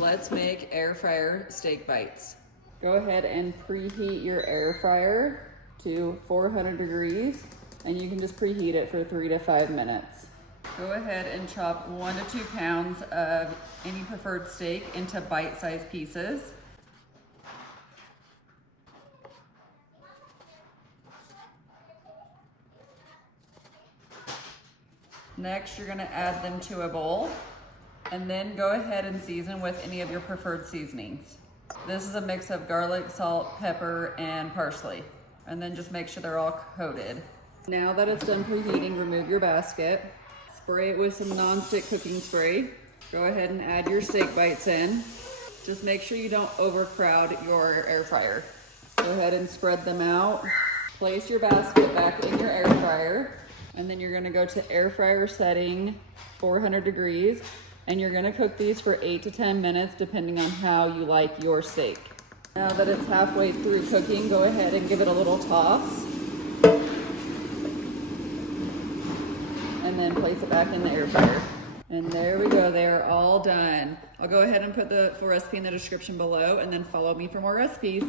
Let's make air fryer steak bites. Go ahead and preheat your air fryer to 400 degrees, and you can just preheat it for 3 to 5 minutes. Go ahead and chop 1 to 2 pounds of any preferred steak into bite-sized pieces. Next, you're gonna add them to a bowl, and then go ahead and season with any of your preferred seasonings. This is a mix of garlic, salt, pepper, and parsley. And then just make sure they're all coated. Now that it's done preheating, remove your basket. Spray it with some nonstick cooking spray. Go ahead and add your steak bites in. Just make sure you don't overcrowd your air fryer. Go ahead and spread them out. Place your basket back in your air fryer. And then you're gonna go to air fryer setting, 400 degrees. And you're gonna cook these for 8 to 10 minutes, depending on how you like your steak. Now that it's halfway through cooking, go ahead and give it a little toss. And then place it back in the air fryer. And there we go, they're all done. I'll go ahead and put the full recipe in the description below, and then follow me for more recipes.